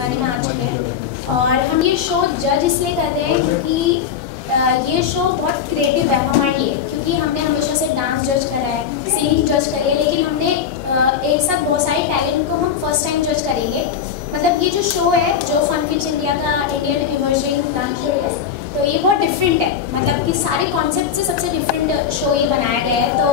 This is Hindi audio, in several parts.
गाने में आ चुके हैं। और हम ये शो जज इसलिए कर रहे हैं क्योंकि ये शो बहुत क्रिएटिव है हमारे लिए, क्योंकि हमने हमेशा से डांस जज करा है, सिंगिंग जज करी है, लेकिन हमने एक साथ बहुत सारे टैलेंट को हम फर्स्ट टाइम जज करेंगे। मतलब ये जो शो है, जो फन किड्स इंडिया का इंडियन इमर्जिंग डांस शो है, तो ये बहुत डिफरेंट है। मतलब कि सारे कॉन्सेप्ट से सबसे डिफरेंट शो ये बनाया गया है। तो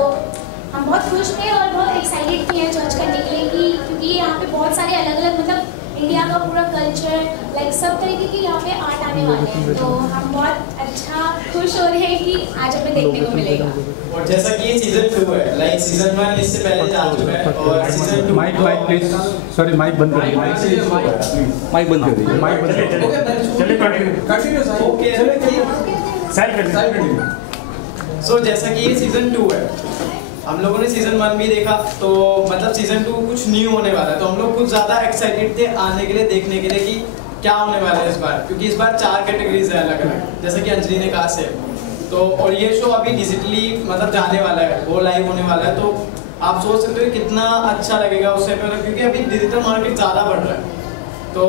हम बहुत खुश थे और बहुत एक्साइटेड थे जज करने के लिए क्योंकि यहाँ पे बहुत सारे अलग अलग मतलब इंडिया का पूरा कल्चर लाइक सब तरीके के यहाँ पे आर्ट आने वाले हैं। तो हम बहुत अच्छा खुश हो रहे हैं कि आज हमें देखने को मिलेगा। और जैसा कि ये सीजन 2 है, लाइक सीजन 1 इससे पहले जा चुका है और season 2 mic please, sorry mic बंद करिए, माइक बंद करिए, माइक बंद करिए, चलिए continue okay side continue. So जैसा कि ये सीजन 2 है, हम लोगों ने सीजन 1 भी देखा, तो मतलब सीजन 2 कुछ न्यू होने वाला है, तो हम लोग कुछ ज़्यादा एक्साइटेड थे आने के लिए, देखने के लिए कि क्या होने वाला है इस बार, क्योंकि इस बार 4 कैटेगरीज है अलग अलग, जैसा कि अंजलि ने कहा से। तो और ये शो अभी डिजिटली मतलब जाने वाला है, वो लाइव होने वाला है, तो आप सोच सकते हो कितना अच्छा लगेगा उससे पहले, क्योंकि अभी डिजिटल मार्केट ज़्यादा बढ़ रहा है। तो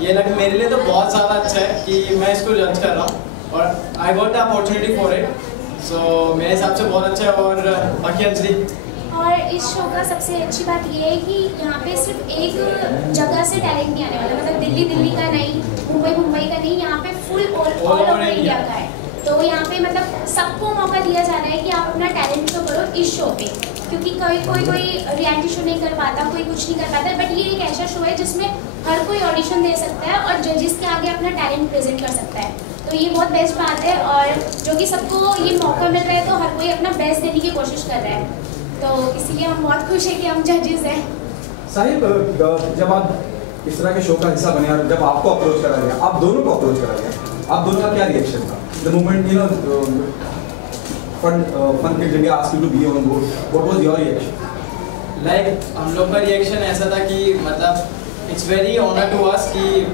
ये मेरे लिए तो बहुत ज़्यादा अच्छा है कि मैं इसको जज कर रहा हूँ और I got the opportunity for it. So मेरे हिसाब से बहुत अच्छा है। और बाकी अंजलि, और इस शो का सबसे अच्छी बात ये है कि यहाँ पे सिर्फ एक जगह से टैलेंट नहीं आने वाला, मतलब दिल्ली का नहीं, मुंबई का नहीं, यहाँ पे फुल ऑल ओवर इंडिया का है। तो यहाँ पे मतलब सबको मौका दिया जा रहा है कि आप अपना टैलेंट शो करो इस शो पे, क्योंकि कोई रियलिटी शो नहीं कर पाता, कोई कुछ नहीं कर पाता, बट ये एक ऐसा शो है जिसमें हर कोई ऑडिशन दे सकता है और जजेस के आगे अपना टैलेंट प्रेजेंट कर सकता है। तो ये बहुत बेस्ट बात है और जो कि सबको ये मौका मिल रहा है, तो हर कोई अपना बेस्ट देने की कोशिश कर रहा है। तो इसीलिए हम बहुत खुश हैं कि हम जजेस हैं। साहिब, जब आप इस तरह के शो का हिस्सा बने और जब आपको अप्रोच करा गया, आप दोनों को अप्रोच करा गया, आप दोनों का क्या रिएक्शन था? The moment you know Fun kids India asked you to be on board, what was your reaction? Like हम लोग का रिएक्शन ऐसा था कि मतलब it's very honour to us कि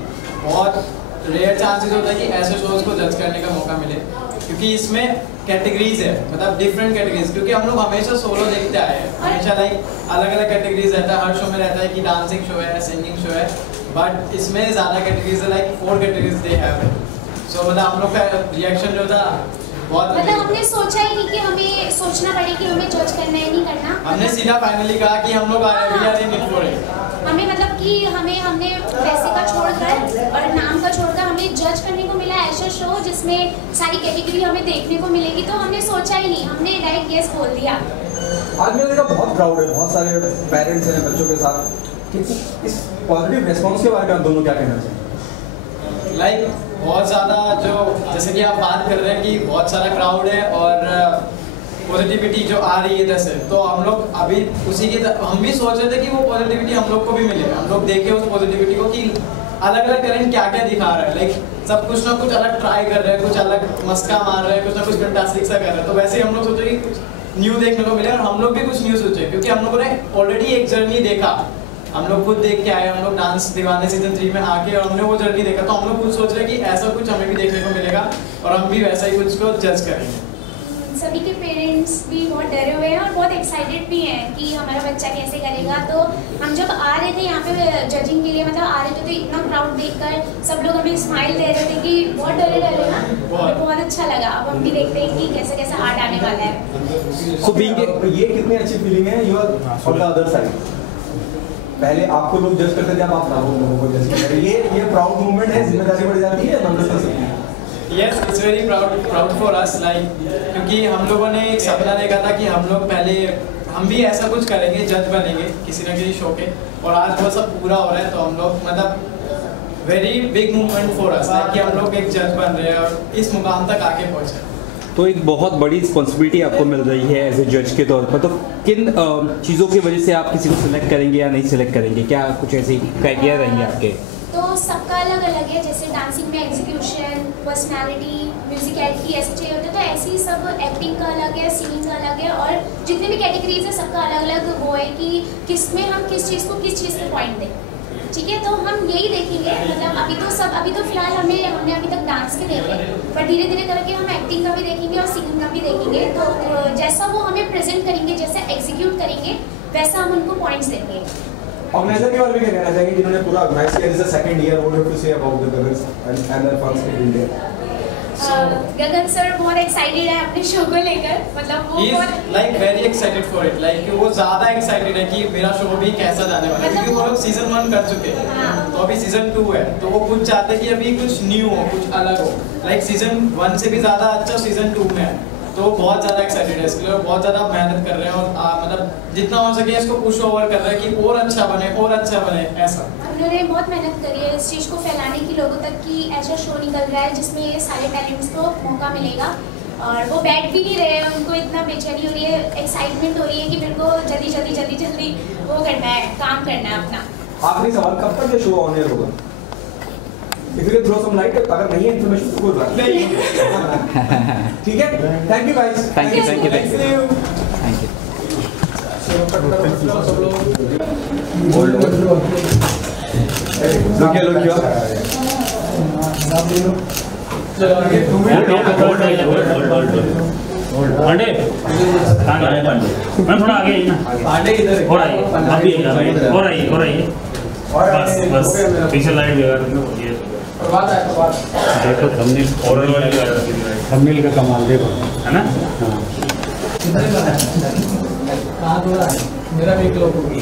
बहुत रेयर चांसेस होता है कि ऐसे शोज को जज करने का मौका मिले, क्योंकि इसमें कैटेगरीज है, मतलब डिफरेंट कैटेगरीज, क्योंकि हम लोग हमेशा सोलो देखते आए हैं, हमेशा लाइक अलग अलग कैटेगरीज रहता है, हर शो में रहता है कि डांसिंग शो है, सिंगिंग शो है, बट इसमें ज़्यादा कैटेगरीज है, लाइक 4 कैटेगरीज दे हैव। सो मतलब हम लोग का रिएक्शन जो था बहुत, मतलब हमने सोचा ही नहीं कि हमें सोचना पड़े कि हमें जज करना है नहीं करना, हमने सीधा फाइनली कहा कि हम लोग हमें मतलब कि हमने पैसे का छोड़कर और नाम का छोड़कर हमें जज करने को मिला ऐसा शो जिसमें सारी कैटेगरी हमें देखने को मिलेगी। तो हमने सोचा ही नहीं, हमने डायरेक्ट यस बोल दिया। आज मैंने देखा बहुत क्राउड है, बहुत सारे पेरेंट्स हैं बच्चों के साथ, इस पॉजिटिव रिस्पॉन्स के बारे में आप दोनों क्या कहना चाहिए? लाइक बहुत ज़्यादा, जो जैसे कि आप बात कर रहे हैं कि बहुत सारा क्राउड है और पॉजिटिविटी जो आ रही है जैसे, तो हम लोग अभी उसी की हम भी सोच रहे थे कि वो पॉजिटिविटी हम लोग को भी मिले, हम लोग देखें उस पॉजिटिविटी को कि अलग अलग टैलेंट क्या क्या दिखा रहा है, लाइक सब कुछ ना कुछ अलग ट्राई कर रहे हैं, कुछ अलग मस्का मार रहे हैं, कुछ ना कुछ फैंटास्टिक सा कर रहे हैं। तो वैसे ही हम लोग सोचे कि कुछ न्यू देखने को मिले और हम लोग भी कुछ न्यू सोचे, क्योंकि हम लोगों ने ऑलरेडी एक जर्नी देखा, हम लोग खुद देख के आए, हम लोग डांस दीवाने सीजन 3 में आके और हमने वो जर्नी देखा, तो हम लोग खुद सोच रहे हैं कि ऐसा कुछ हमें भी देखने को मिलेगा और हम भी वैसा ही कुछ को जज करेंगे। सभी के पेरेंट्स भी बहुत डरे हुए हैं और बहुत एक्साइटेड भी हैं कि हमारा बच्चा कैसे करेगा। तो हम जब आ रहे थे यहाँ पे जजिंग के लिए, मतलब आ रहे थे, तो इतना क्राउड देखकर सब लोग हमें स्माइल दे रहे थे कि बहुत डरे ना, बहुत अच्छा लगा। अब हम भी देखते हैं कि कैसे कैसे आर्ट आने वाला है। So ये कितनी अच्छी फीलिंग है, you are on the other side. पहले आपको लोग जज करते थे, अब आप लोगों को जज कर रहे हैं, ये प्राउड मोमेंट है, जिम्मेदारी बढ़ जाती है, नंबर से। Yes, it's very proud for us, like क्योंकि हम लोगों ने एक सपना देखा था कि हम लोग पहले हम भी ऐसा कुछ करेंगे, जज बनेंगे किसी न किसी शो के, और आज वो सब पूरा हो रहा है। तो हम लोग मतलब very big movement for us, कि हम लोग एक जज बन रहे हैं और इस मुकाम तक आके पहुँचे। तो एक बहुत बड़ी रिस्पॉन्सिबिलिटी आपको मिल रही है एज ए जज के तौर पर, तो किन चीज़ों की वजह से आप किसी को सिलेक्ट करेंगे या नहीं सिलेक्ट करेंगे? क्या कुछ ऐसे क्राइटेरिया रहेंगे आपके? तो सबका अलग अलग है, जैसे डांसिंग में एग्जीक्यूशन, पर्सनालिटी, म्यूजिकलिटी ऐसे चाहिए होते हैं, तो ऐसे ही सब एक्टिंग का अलग है, सिंगिंग का अलग है, और जितने भी कैटेगरीज है सबका अलग अलग वो है कि किस में हम किस चीज़ पे पॉइंट दें। ठीक है, तो हम यही देखेंगे। मतलब अभी तो फिलहाल हमने अभी तक डांस के देखे, पर धीरे धीरे करके हम एक्टिंग का भी देखेंगे और सिंगिंग का भी देखेंगे। तो जैसा वो हमें प्रेजेंट करेंगे, जैसा एग्जीक्यूट करेंगे, वैसा हम उनको पॉइंट्स देंगे। ऑर्गेनाइजर के बारे में क्या कहना चाहेंगे जिन्होंने पूरा ऑर्गेनाइज किया? This is second year, what do you say about the Gagan and their first in India? Gagan sir बहुत एक्साइटेड है अपने शो को लेकर, मतलब वो बहुत like very excited for it, like वो ज्यादा एक्साइटेड है कि मेरा शो भी कैसा जाने वाला है, क्योंकि वो लोग सीजन 1 कर चुके हैं। हाँ। तो अभी सीजन 2 है, तो वो कुछ चाहते हैं कि अभी कुछ न्यू हो, कुछ अलग हो, लाइक सीजन 1 से भी ज्यादा अच्छा सीजन 2 में है। तो बहुत ज़्यादा एक्साइटेड है इसके लिए और बहुत ज़्यादा मेहनत कर रहे हैं और मतलब जितना हो सके इसको पुश ओवर कर रहे हैं कि और अच्छा बने ऐसा। उन्होंने बहुत मेहनत करी है इस चीज़ को फैलाने की लोगों तक कि ऐसा शो निकल रहा है जिसमें ये सारे टैलेंट्स को मौका मिलेगा। और वो बैठ भी नहीं रहे हैं, उनको इतना बेचैनी हो रही है, एक्साइटमेंट हो रही है कि मेरे को जल्दी वो करना है, काम करना है अपना। आखिरी सवाल, कब तक ये शो ऑन एयर होगा? If you can throw some light, अगर नहीं है इन्फॉर्मेशन तो कोई बात नहीं। ठीक है, thank you guys. Thank you thank you thank you thank you. Pandey थोड़ा आगे आइए ना, पांडे इधर और आइए, आप भी और आइए बस पीछे लाइट लगा ये देखो थंबनेल का कमाल देखो, है ना? कहाँ थोड़ा मेरा भी क्लोक हो गई।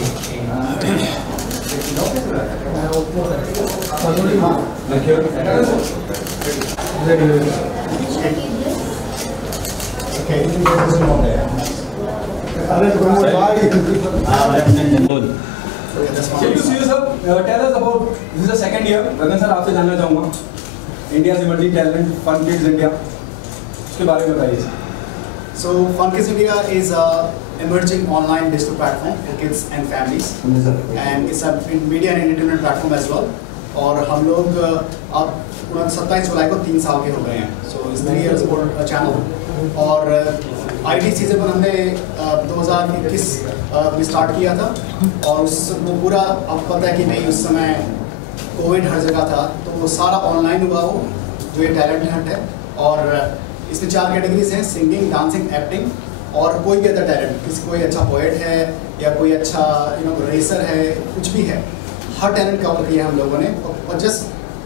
Tell us about, this is the second year, Gagan sir आपसे जानना चाहूँगा India's emerging talent Fun Kids India, उसके बारे में बताइए। So Fun Kids India is a emerging online digital platform for kids and families, and it's a media and entertainment platform as well. और हम लोग अब 27 जुलाई को 3 साल के हो गए हैं, so it's 3 years old channel। और IT सीजन पर हमने 2021 में स्टार्ट किया था, और उस वो पूरा अब पता है कि नहीं उस समय कोविड हर जगह था, तो वो सारा ऑनलाइन हुआ वो जो ये टैलेंट हंट है। और इसमें 4 कैटेगरीज हैं, सिंगिंग, डांसिंग, एक्टिंग और कोई भी अदर टैलेंट, किसी कोई अच्छा पोएट है या कोई अच्छा रेसर है, कुछ भी है, हर टैलेंट कवर किया है हम लोगों ने। और जस्ट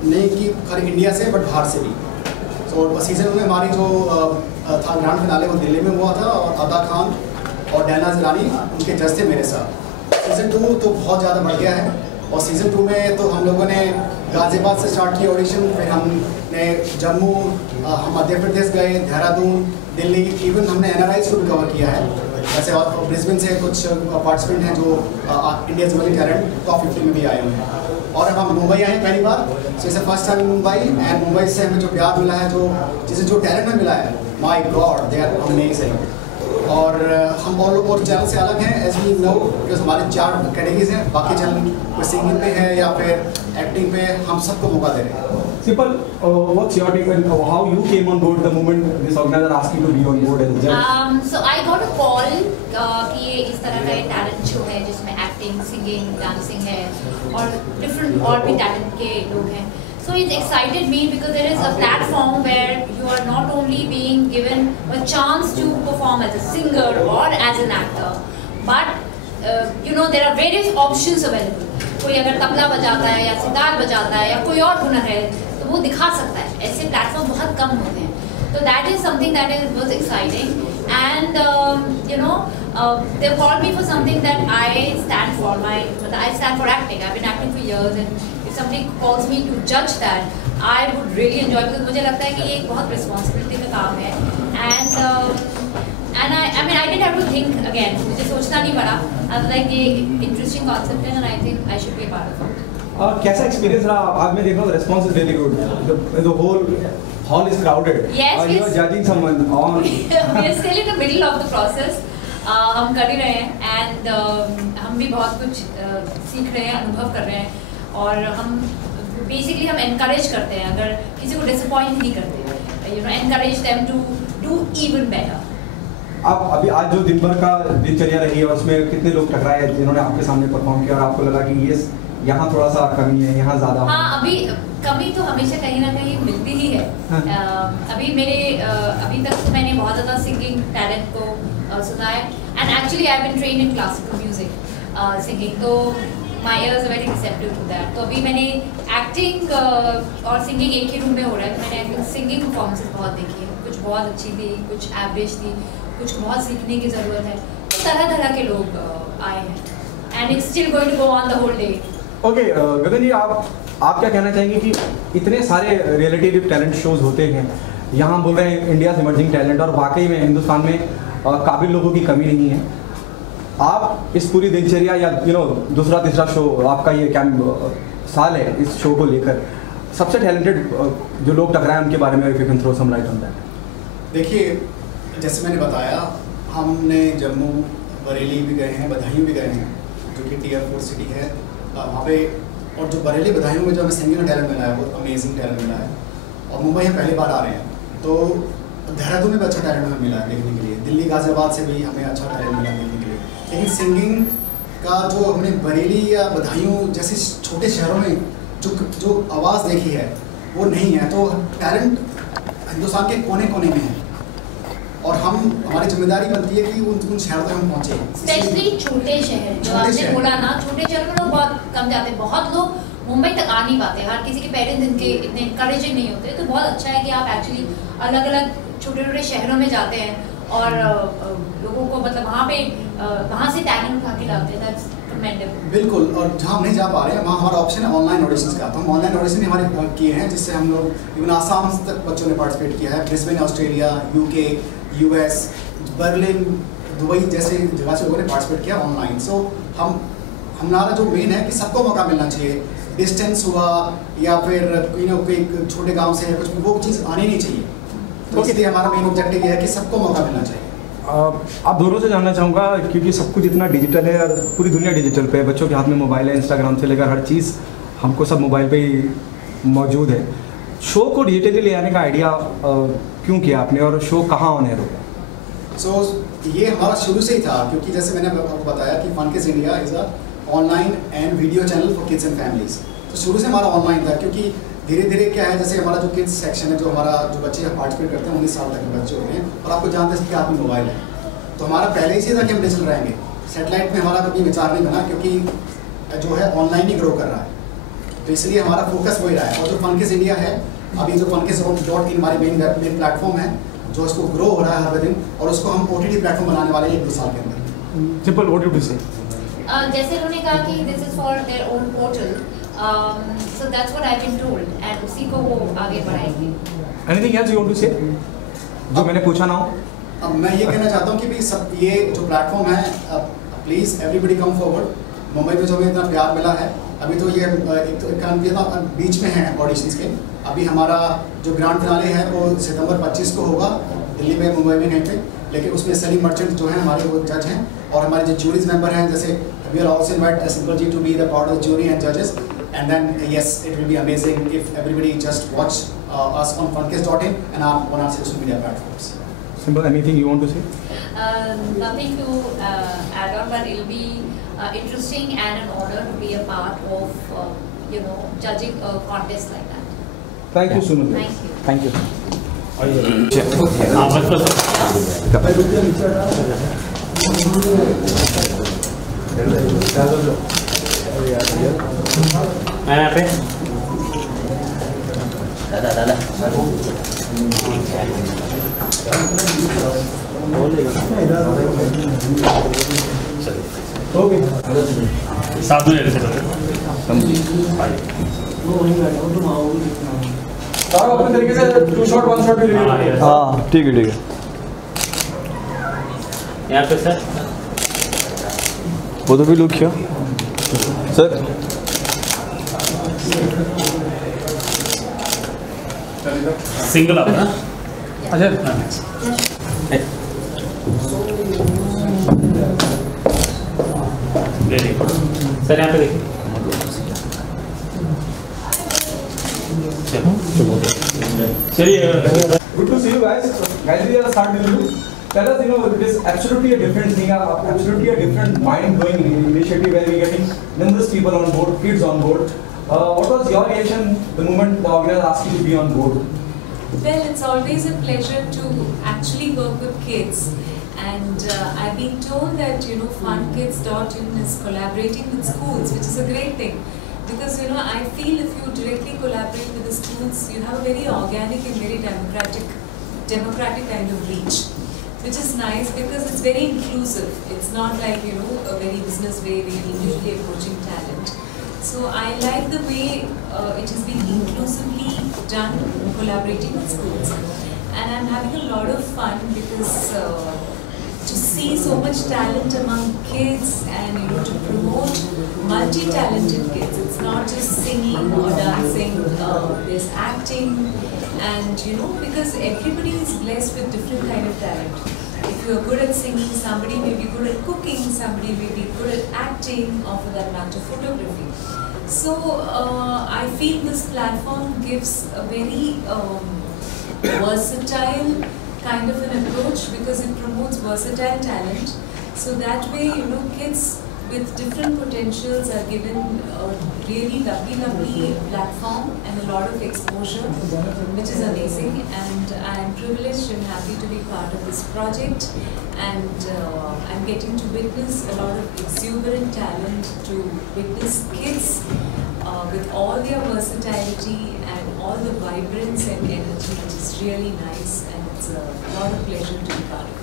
नहीं कि खाली इंडिया से बट बाहर से भी। तो सीजन में हमारी जो था ग्रैंड फिनाले वो दिल्ली में हुआ था, और अदा खान और डैना जिलानी उनके जज थे मेरे साथ। सीज़न 2 तो बहुत ज़्यादा बढ़ गया है, और सीज़न 2 में तो हम लोगों ने गाज़ियाबाद से स्टार्ट किया ऑडिशन, फिर हमने जम्मू, हम मध्य प्रदेश गए, देहरादून, दिल्ली, इवन हमने NRIs को भी कवर किया है। जैसे और ब्रिस्बेन से कुछ पार्टिसिपेंट हैं जो इंडियाज़ इमर्जिंग टैलेंट टॉप 50 में भी आए हुए हैं। और अब हम मुंबई आए पहली बार, सो इसे first time Mumbai, and Mumbai से हमें जो प्यार मिला है, जो टैलेंट में मिला है, my god they are amazing. और हम ऑल ओवर चैनल से अलग हैं, एज वी नो, बिकॉज हमारे 4 कैटेगरीज हैं, बाकी चैनल कोई सिंगिंग पे है या फिर एक्टिंग पे, हम सबको मौका दे रहे हैं। Simple, what's your take on how you came on board the moment this organizer asked you to be on board as a judge? So I got a call कि ये इस तरह का टैलेंट शो है जिसमें एक्टिंग, सिंगिंग, डांसिंग है और डिफरेंट और भी टैलेंट के लोग हैं। So it excited me because there is a platform where you are not only being given a chance to perform as a singer or as an actor, but there are various options available. कोई अगर तबला बजाता है या सितार बजाता है या कोई और हुनर है तो वो दिखा सकता है। ऐसे प्लेटफॉर्म बहुत कम होते हैं, तो that is something that was exciting. And they called me for something that I stand for. I stand for acting. I've been acting for years, and if somebody calls me to judge that, I would really enjoy, because मुझे लगता है कि ये एक बहुत रिस्पॉन्सिबिलिटी का काम है। And I mean I didn't have to think again, मुझे सोचना नहीं पड़ा। I was like ये interesting concept है, and I think I should be a part of it. कैसा एक्सपीरियंस रहा? आज मैं देख रहा हूँ response is really good. The whole hall is crowded. Yes, you are judging someone on. We are still in the middle of the process. हम कर ही रहे हैं, एंड हम भी बहुत कुछ सीख रहे हैं, अनुभव कर रहे हैं, और हम बेसिकली हम एनकरेज करते हैं, अगर किसी को डिसअपॉइंट नहीं करते, encourage them to do even better. आप अभी आज जो दिन भर का दिनचर्या रही है उसमें कितने लोग टकराए जिन्होंने आपके सामने परफॉर्म किया और आपको लगा कि ये यहाँ थोड़ा सा कमी है, यहाँ ज़्यादा? हाँ, अभी कमी तो हमेशा कहीं ना कहीं मिलती ही है। अभी तक तो मैंने बहुत ज़्यादा सिंगिंग टैलेंट को सुना है, and actually I have been trained in classical music singing, तो my ears very receptive to that. तो अभी मैंने एक्टिंग और सिंगिंग एक ही रूम में हो रहा है, तो मैंने सिंगिंग परफॉर्मेंसेस बहुत देखी है, कुछ बहुत अच्छी थी, कुछ एवरेज थी, कुछ बहुत सीखने की ज़रूरत है। तो तरह तरह के लोग आए हैं and it's still going to go on the whole day. Okay Gagan ji, आप क्या कहना चाहेंगे कि इतने सारे रियलिटी टैलेंट शोज होते हैं, यहाँ बोल रहे हैं इंडिया इमर्जिंग टैलेंट, और वाकई में हिंदुस्तान में काबिल लोगों की कमी नहीं है। आप इस पूरी दिनचर्या या दूसरा तीसरा शो आपका ये क्या साल है इस शो को लेकर, सबसे टैलेंटेड जो लोग टकराए उनके बारे में if you can throw some light on that. देखिए, जैसे मैंने बताया, हमने जम्मू बरेली भी गए हैं, बदायूं भी गए हैं, जो कि Tier 4 सिटी है वहाँ पे, और जो बरेली बदायूं में जो हमें सिंगिंग का टैलेंट मिला है, बहुत अमेजिंग टैलेंट मिला है। और मुंबई हम पहली बार आ रहे हैं, तो देहरादून में भी अच्छा टैलेंट हमें मिला है देखने के लिए, दिल्ली गाजियाबाद से भी हमें अच्छा टैलेंट मिला देखने के लिए। लेकिन सिंगिंग का जो हमने बरेली या बदायूं जैसे छोटे शहरों में जो आवाज़ देखी है वो नहीं है। तो टैलेंट हिंदुस्तान के कोने कोने में है, और हमारी जिम्मेदारी बनती है कि उन शहरों तक हम पहुँचे, स्पेशली छोटे शहर। जो आपने बोला ना, छोटे शहर में लोग बहुत कम जाते हैं, बहुत लोग मुंबई तक आ नहीं पाते, हर किसी के पेरेंट्स इनके इतने इंकरेजिंग नहीं होते। तो बहुत अच्छा है कि आप एक्चुअली अलग अलग छोटे छोटे शहरों में जाते हैं और लोगों को मतलब वहाँ से टैलेंट उठा के लाते हैं। That's commendable. बिल्कुल, और जहाँ हम नहीं जा पा रहे हैं वहाँ हमारा ऑप्शन है ऑनलाइन ऑडिशंस का। तो हम ऑनलाइन ऑडिशन भी हमारे किए हैं, जिससे हम लोग इवन आसाम तक बच्चों ने पार्टिसिपेट किया है, Brisbane Australia, UK, US, Berlin, Dubai जैसे जगह से लोगों ने पार्टिसिपेट किया ऑनलाइन। सो हमारा जो मेन है कि सबको मौका मिलना चाहिए, डिस्टेंस हुआ या फिर कोई छोटे गांव से कुछ, वो चीज़ आनी नहीं चाहिए। तो इसलिए हमारा मेन ऑब्जेक्टिव ये है कि सबको मौका मिलना चाहिए। आप दोनों से जानना चाहूँगा, क्योंकि सब कुछ इतना डिजिटल है और पूरी दुनिया डिजिटल पे है, बच्चों के हाथ में मोबाइल है, इंस्टाग्राम से लेकर हर चीज़ हमको सब मोबाइल पे ही मौजूद है। शो को डिजिटली ले आने का आइडिया क्यों किया आपने, और शो कहाँ ऑन एयर होगा? ये हमारा शुरू से ही था, क्योंकि जैसे मैंने आपको बताया कि fun kids India is a online and video channel for kids and families. तो शुरू से हमारा ऑनलाइन था, क्योंकि धीरे धीरे क्या है, जैसे हमारा जो किड्स सेक्शन है, जो बच्चे पार्टिसिपेट करते हैं 19 साल तक के बच्चे होते हैं, और आपको जानते हैं कि आपकी मोबाइल है। तो हमारा पहले ही से था कि हम डिजिटल रहेंगे। सेटेलाइट में हमारा कभी विचार नहीं बना, क्योंकि जो है ऑनलाइन ही ग्रो कर रहा है, तो इसलिए हमारा फोकस वही रहा है। और जो फन किड्स इंडिया है, अभी जो funkids.in हमारी मेन प्लेटफॉर्म है, जो इसको ग्रो हो रहा है हर दिन, और उसको हम OTT प्लेटफॉर्म बनाने वाले हैं 1-2 साल के अंदर। सिंपल व्हाट यू से जैसे उन्होंने कहा कि this is for their own portal, so that's what I have been told, and उसी को वो आगे बढ़ाएंगे। Anything else you want to say जो मैंने पूछा ना हो? अब मैं ये कहना चाहता हूँ कि भाई सब ये जो प्लेटफॉर्म है, please everybody come forward. Mumbai में जो हमें इतना प्यार मिला है, अभी तो ये बीच में है ऑडिशंस के। अभी हमारा जो ग्रैंड फिनाले है वो सितंबर 25 को होगा, दिल्ली में, मुंबई में कहीं पे। लेकिन उसमें सलीम मर्चेंट जो हैं हमारे, वो जज हैं, और हमारे जो जूरीज मेंबर हैं, जैसे we are also invite Simple ji to be the part of the jury and जजेस, and then yes it will be amazing if everybody just watch us on funkids.in and on our social media platforms. Simple, anything you want to say? Nothing to add on, but it'll be interesting and an honor to be a part of judging a contest like that. Thank you so much. Thank you. यहाँ पे दादा साथ में लेते अपने तरीके से 2 शॉट 1 शॉट भी ले लीजिए। हाँ ठीक है यहाँ पे सर, वो तो भी लुक किया सर। सिंगल आप ना? अच्छा सर यहाँ पे देखिए। चलिए, good to see you guys. Guys, we are start with you. Tell us, it is absolutely a different thing, absolutely a different mind-blowing initiative where we are getting numerous people on board, kids on board. What was your reaction the moment the organizer asked you to be on board? Well, it's always a pleasure to actually work with kids, And I've been told that FunKids.in is collaborating with schools, which is a great thing. Because I feel if you directly collaborate with the schools, you have a very organic and very democratic kind of reach, which is nice because it's very inclusive. It's not like a very business way where you're individually approaching talent. So I like the way it has been inclusively done, collaborating with schools, and I'm having a lot of fun because to see so much talent among kids and to promote multi-talented kids. It's not just singing or dancing, there's acting, and because everybody is blessed with different kind of talent. If you're good at singing, somebody may be good at cooking, somebody may be good at acting, or for that matter photography. So I feel this platform gives a very versatile kind of an approach because it promotes versatile talent. So that way, kids with different potentials are given a really lovely platform and a lot of exposure, which is amazing. And I'm privileged and happy to be part of this project. And I'm getting to witness a lot of exuberant talent, to witness kids with all their versatility and all the vibrance and energy, which is really nice. And it's a lot of pleasure to be part of it.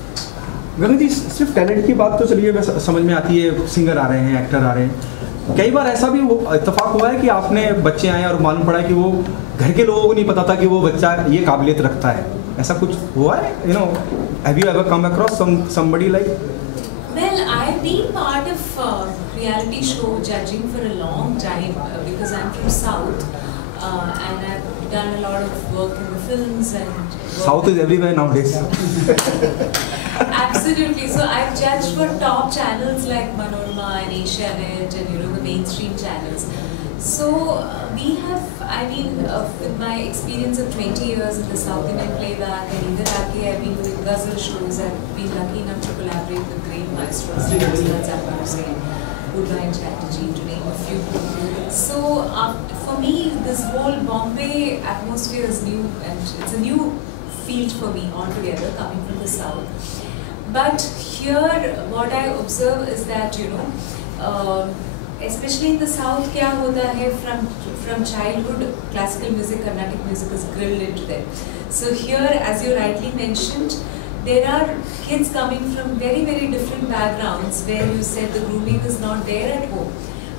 गगन जी, सिर्फ टैलेंट की बात तो चलिए समझ में आती है, सिंगर आ रहे हैं, एक्टर आ रहे हैं, कई बार ऐसा भी इत्तेफाक हुआ है कि आपने बच्चे आए और मालूम पड़ा कि वो घर के लोगों को नहीं पता था कि वो बच्चा ये काबिलियत रखता है, ऐसा कुछ हुआ है? Have you ever come across somebody like? Well, I've been part of reality show judging for a long time because I'm from South and I've done a lot of work in the films and South is everywhere nowadays. Absolutely. So I've judged for top channels like Manorama and Asianet and the mainstream channels. So we have, with my experience of 20 years in the South Indian playback and Idhar Aake, I've been doing ghazal shows. I've been lucky enough to collaborate with great maestros like Ustad Zakir Hussain, Udvain Chatterjee, to name a few. So for me, this whole Bombay atmosphere is new, and it's a new field for me altogether, coming from the South. But here, what I observe is that especially in the South, क्या होता है from childhood, classical music, Carnatic music is grilled into them. So here, as you rightly mentioned, there are kids coming from very different backgrounds where you said the grooming is not there at home,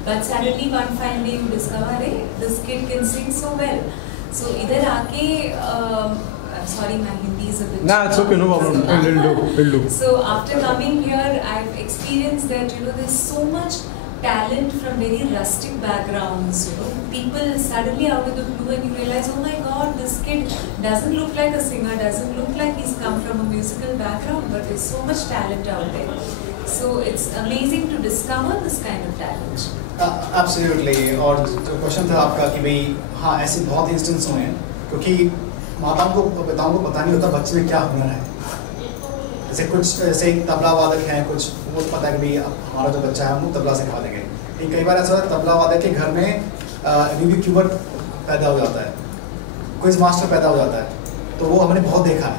but suddenly one fine day you discover, hey, this kid can sing so well. So Idhar Aake, I'm sorry, my Hindi is a bit. Nah, it's okay, no problem. We'll do. So after coming here, I've experienced that there's so much talent from very rustic backgrounds. People suddenly out of the blue, and you realize, oh my God, this kid doesn't look like a singer, doesn't look like he's come from a musical background, but there's so much talent out there. So it's amazing to discover this kind of talent. Absolutely. और जो क्वेश्चन था आपका कि भाई हाँ ऐसे बहुत इंस्टेंस हुए हैं क्योंकि माताओं को पिताओं को पता नहीं होता बच्चे में क्या हुनर है। जैसे कुछ ऐसे तबला वादक हैं, कुछ वो पता है कि भाई हमारा जो बच्चा है हम तबला सिखा देंगे। लेकिन कई बार ऐसा होता है तबला वादक के घर में रूबिक क्यूब पैदा हो जाता है, क्विज मास्टर पैदा हो जाता है, तो वो हमने बहुत देखा है।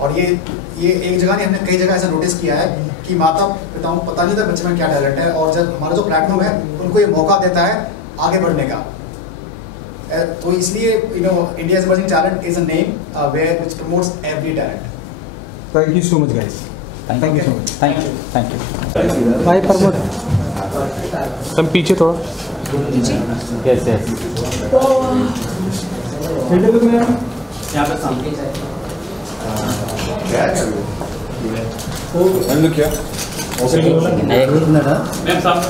और ये एक जगह नहीं, हमने कई जगह ऐसा नोटिस किया है कि माता पिताओं को पता नहीं था बच्चे में क्या टैलेंट है, और जब हमारा जो प्लेटफॉर्म है उनको ये मौका देता है आगे बढ़ने का। तो इसलिए India's Emerging Talent is a name which promotes every talent. Thank you so much, guys. Thank you so much. Thank you. भाई प्रमोद तुम पीछे थोड़ा Yes. यहाँ पे सामने मैम सामने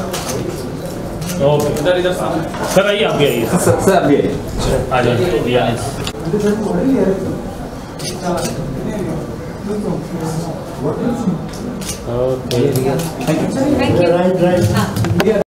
ओके इधर सामने सर आइए आप भी आइए सर आप भी आइए आ जाइए ओके Thank you.